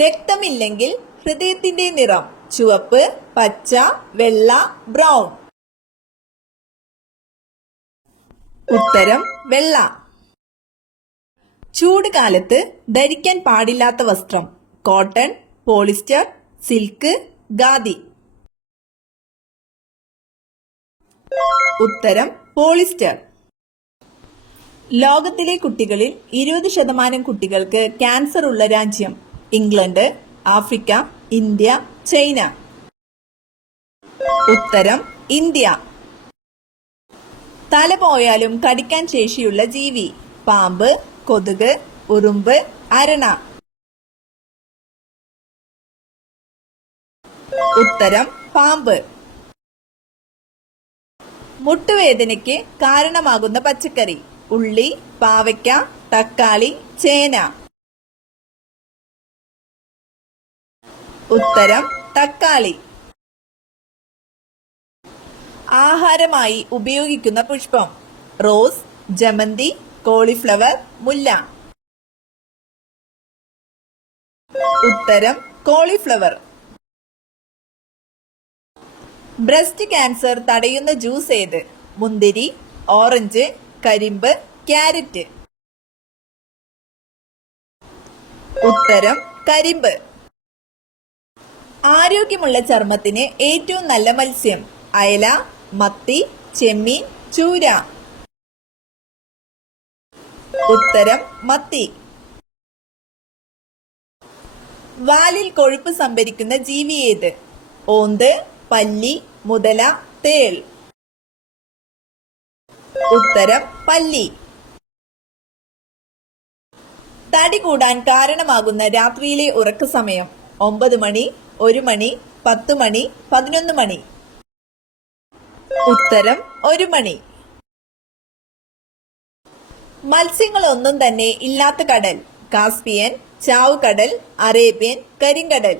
രക്തമില്ലെങ്കിൽ ഹൃദയത്തിന്റെ നിറം ചുവപ്പ്, പച്ച, വെള്ള, ബ്രൗൺ. ഉത്തരം വെള്ള. ചൂട് കാലത്ത് ധരിക്കാൻ പാടില്ലാത്ത വസ്ത്രം കോട്ടൺ, പോളിസ്റ്റർ, സിൽക്ക്, ഖാദി. ഉത്തരം പോളിസ്റ്റർ. ലോകത്തിലെ കുട്ടികളിൽ 20% കുട്ടികൾക്ക് ക്യാൻസർ ഉള്ള രാജ്യം ഇംഗ്ലണ്ട്, ആഫ്രിക്ക, ഇന്ത്യ, ചൈന. ഉത്തരം ഇന്ത്യ. തല പോയാലും കടിക്കാൻ ശേഷിയുള്ള ജീവി പാമ്പ്, കൊതുക്, ഉറുമ്പ്, അരണ. ഉത്തരം പാമ്പ്. മുട്ടുവേദനയ്ക്ക് കാരണമാകുന്ന പച്ചക്കറി ഉള്ളി, പാവയ്ക്ക, തക്കാളി, ചേന. ഉത്തരം തക്കാളി. ആഹാരമായി ഉപയോഗിക്കുന്ന പുഷ്പം റോസ്, ജമന്തി, കോളിഫ്ലവർ, മുല്ല. ഉത്തരം കോളിഫ്ലവർ. ബ്രസ്റ്റ് ക്യാൻസർ തടയുന്ന ജ്യൂസ് ഏത്? മുന്തിരി, ഓറഞ്ച്, കരിമ്പ്, ക്യാരറ്റ്. ഉത്തരം കരിമ്പ്. ആരോഗ്യമുള്ള ചർമ്മത്തിന് ഏറ്റവും നല്ല മത്സ്യം അയല, മത്തി, ചെമ്മീൻ, ചൂര. ഉത്തരം മത്തി. വാലിൽ കൊഴുപ്പ് സംഭരിക്കുന്ന ജീവി ഏത്? ഓന്ത്, പല്ലി, മുതല, തേൾ. ഉത്തരം പല്ലി. തടി കൂടാൻ കാരണമാകുന്ന രാത്രിയിലെ ഉറക്ക സമയം 9 മണി, 1 മണി, 10 മണി, 11 മണി. ഉത്തരം 1 മണി. മത്സ്യങ്ങളൊന്നും തന്നെ ഇല്ലാത്ത കടൽ കാസ്പിയൻ, ചാവുകടൽ, അറേബ്യൻ, കരിങ്കടൽ.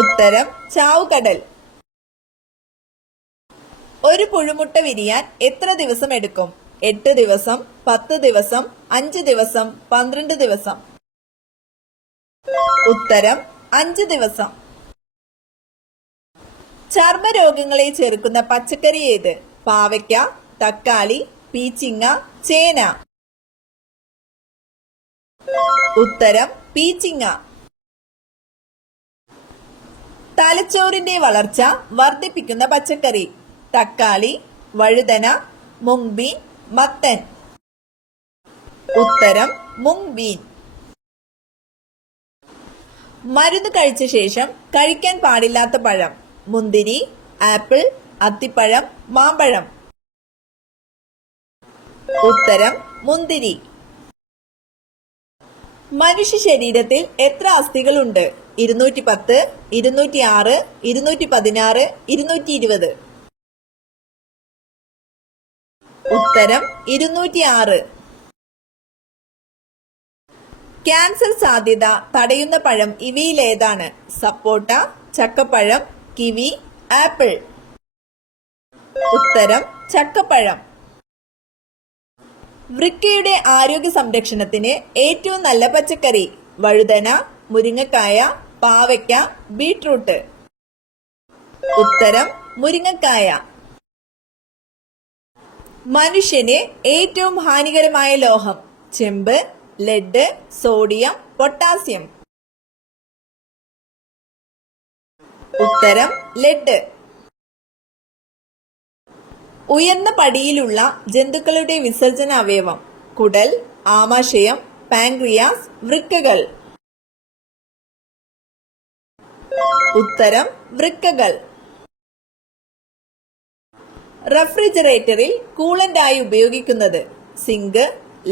ഉത്തരം ചാവുകടൽ. ഒരു പുഴുമുട്ട വിരിയാൻ എത്ര ദിവസം എടുക്കും? 8 ദിവസം, 10 ദിവസം, 5 ദിവസം, 12 ദിവസം. ഉത്തരം 5 ദിവസം. ചർമ്മരോഗങ്ങളെ ചെറുക്കുന്ന പച്ചക്കറി ഏത്? പാവയ്ക്ക, തക്കാളി, പീച്ചിങ്ങ, ചേന. ഉത്തരം പീച്ചിങ്ങ. തലച്ചോറിന്റെ വളർച്ച വർദ്ധിപ്പിക്കുന്ന പച്ചക്കറി തക്കാളി, വഴുതന, മുങ്ബീൻ, മത്തൻ. ഉത്തരം മുങ്ബീൻ. മരുന്ന് കഴിച്ച ശേഷം കഴിക്കാൻ പാടില്ലാത്ത പഴം മുന്തിരി, ആപ്പിൾ, അത്തിപ്പഴം, മാമ്പഴം. ഉത്തരം മുന്തിരി. മനുഷ്യ ശരീരത്തിൽ എത്ര അസ്ഥികളുണ്ട്? 210, 206, 216, 220. ഉത്തരം 206. ക്യാൻസർ സാധ്യത തടയുന്ന പഴം ഇവയിലേതാണ്? സപ്പോട്ട, ചക്കപ്പഴം, കിവി, ആപ്പിൾ. ഉത്തരം ചക്കപ്പഴം. വൃക്കയുടെ ആരോഗ്യ സംരക്ഷണത്തിന് ഏറ്റവും നല്ല പച്ചക്കറി വഴുതന, മുരിങ്ങക്കായ, പാവയ്ക്ക, ബീട്രൂട്ട്. ഉത്തരം മുരിങ്ങക്കായ. മനുഷ്യന് ഏറ്റവും ഹാനികരമായ ലോഹം ചെമ്പ്, ലെഡ്, സോഡിയം, പൊട്ടാസ്യം. ഉത്തരം ലെഡ്. ഉയർന്ന പടിയിലുള്ള ജന്തുക്കളുടെ വിസർജന അവയവം കുടൽ, ആമാശയം, പാൻക്രിയാസ്, വൃക്കകൾ. ഉത്തരം വൃക്കകൾ. റെഫ്രിജറേറ്ററിൽ കൂളന്റായി ഉപയോഗിക്കുന്നത് സിങ്ക്,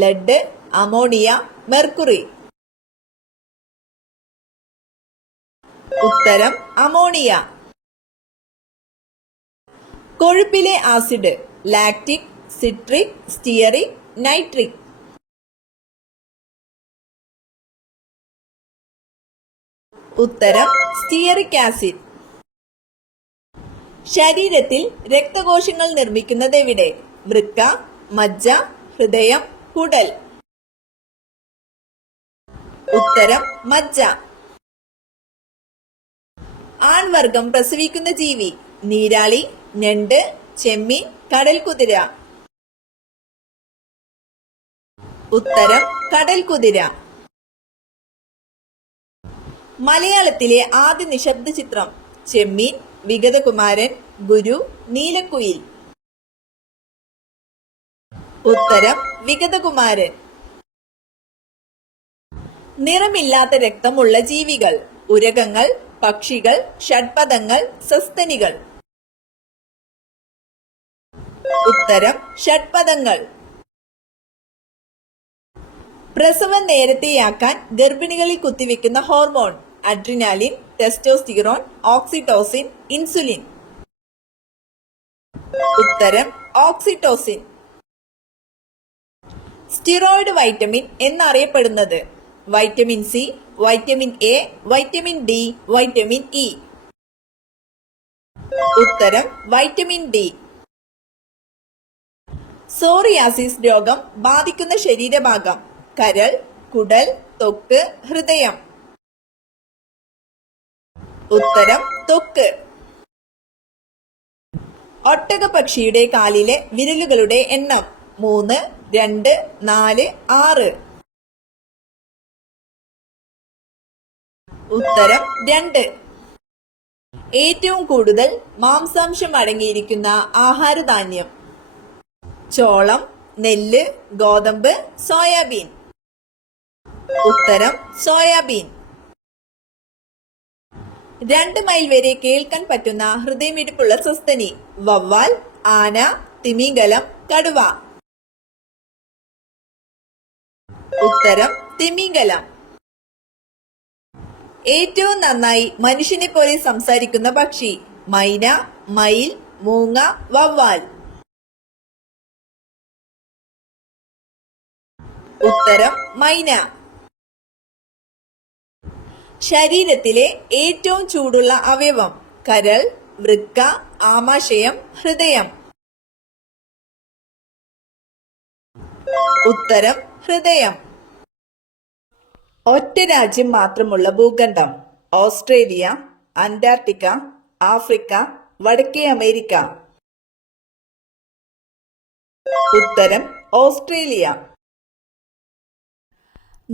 ലെഡ്, അമോണിയ, മെർക്കുറി. ഉത്തരം അമോണിയ. കൊഴുപ്പിലെ acid lactic, citric, stearic, nitric. ഉത്തരം സ്റ്റിയറിക് ആസിഡ്. ശരീരത്തിൽ രക്തകോശങ്ങൾ നിർമ്മിക്കുന്നത് എവിടെ? വൃക്ക, മജ്ജ, ഹൃദയം, കുടൽ. ഉത്തരം മജ്ജ. ആൺവർഗം പ്രസവിക്കുന്ന ജീവി: നീരാളി, ഞണ്ട്, ചെമ്മീൻ, കടൽക്കുതിര. ഉത്തരം കടൽക്കുതിര. മലയാളത്തിലെ ആദ്യ നിശബ്ദ ചിത്രം: ചെമ്മീൻ, വിഗതകുമാരൻ, ഗുരു, നീലക്കുയിൽ. ഉത്തരം വിഗതകുമാരൻ. നിറമില്ലാത്ത രക്തമുള്ള ജീവികൾ: ഉരഗങ്ങൾ, പക്ഷികൾ, ഷഡ്പദങ്ങൾ, സസ്തനികൾ. ഉത്തരം ഷഡ്പദങ്ങൾ. പ്രസവം നേരത്തെയാക്കാൻ ഗർഭിണികളിൽ കുത്തിവെക്കുന്ന hormone: adrenaline, testosterone, oxytocin, insulin. ഉത്തരം ഓക്സിറ്റോസിൻ. സ്റ്റിറോയിഡ് വൈറ്റമിൻ എന്നറിയപ്പെടുന്നത്: vitamin C, vitamin A, vitamin D, vitamin E. ഉത്തരം വൈറ്റമിൻ ഡി. സോറിയാസിസ് രോഗം ബാധിക്കുന്ന ശരീരഭാഗം: കരൾ, കുടൽ, ത്വക്ക്, ഹൃദയം. ഉത്തരം ത്വക്ക്. ഒട്ടകപ്പക്ഷിയുടെ കാലിലെ വിരലുകളുടെ എണ്ണം: 3, 2, 4, 6. ഉത്തരം 2. ഏറ്റവും കൂടുതൽ മാംസാംശം അടങ്ങിയിരിക്കുന്ന ആഹാരധാന്യം: ചോളം, നെല്ല്, ഗോതമ്പ്, സോയാബീൻ. ഉത്തരം സോയാബീൻ. 2 മൈൽ വരെ കേൾക്കാൻ പറ്റുന്ന ഹൃദയമിടിപ്പുള്ള സസ്തനി: വവ്വാൽ, ആന, തിമിംഗലം, കടുവ. ഉത്തരം തിമിംഗലം. ഏറ്റവും നന്നായി മനുഷ്യനെ പോലെ സംസാരിക്കുന്ന പക്ഷി: മൈന, മയിൽ, മൂങ്ങ, വവ്വാൽ. ഉത്തരം മൈന. ശരീരത്തിലെ ഏറ്റവും ചൂടുള്ള അവയവം: കരൾ, വൃക്ക, ആമാശയം, ഹൃദയം. ഉത്തരം ഹൃദയം. ഒറ്റ രാജ്യം മാത്രമുള്ള ഭൂഖണ്ഡം: ഓസ്ട്രേലിയ, അന്റാർട്ടിക്ക, ആഫ്രിക്ക, വടക്കേ അമേരിക്ക. ഉത്തരം ഓസ്ട്രേലിയ.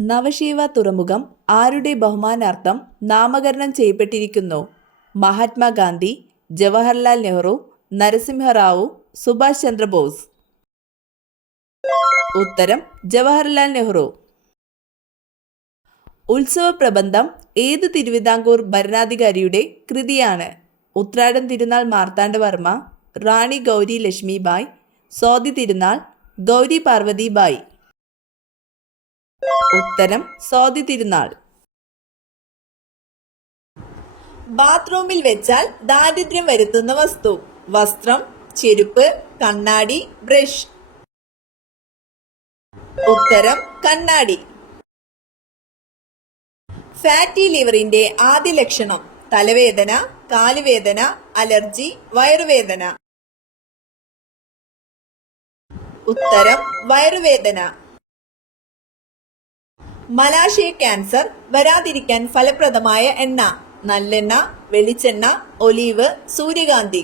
നവശേവ തുറമുഖം ആരുടെ ബഹുമാനാർത്ഥം നാമകരണം ചെയ്യപ്പെട്ടിരിക്കുന്നു? മഹാത്മാഗാന്ധി, ജവഹർലാൽ നെഹ്റു, നരസിംഹറാവു, സുഭാഷ് ചന്ദ്രബോസ്. ഉത്തരം ജവഹർലാൽ നെഹ്റു. ഉത്സവ പ്രബന്ധം ഏത് തിരുവിതാംകൂർ ഭരണാധികാരിയുടെ കൃതിയാണ്? ഉത്രാടം തിരുനാൾ മാർത്താണ്ഡവർമ്മ, റാണി ഗൗരി ലക്ഷ്മിബായ്, സ്വാതി തിരുനാൾ, ഗൗരി പാർവതിബായി. ഉത്തരം സ്വാതി തിരുനാൾ. ബാത്റൂമിൽ വെച്ചാൽ ദാരിദ്ര്യം വരുത്തുന്ന വസ്തു: വസ്ത്രം, ചെരുപ്പ്, കണ്ണാടി, ബ്രഷ്. ഉത്തരം കണ്ണാടി. ഫാറ്റി ലിവറിന്റെ ആദ്യ ലക്ഷണം: തലവേദന, കാലുവേദന, അലർജി, വയറുവേദന. ഉത്തരം വയറുവേദന. മലാശയ ക്യാൻസർ വരാതിരിക്കാൻ ഫലപ്രദമായ എണ്ണ: നല്ലെണ്ണ, വെളിച്ചെണ്ണ, ഒലീവ്, സൂര്യകാന്തി.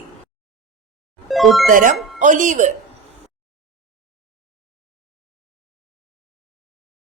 ഉത്തരം ഒലീവ്.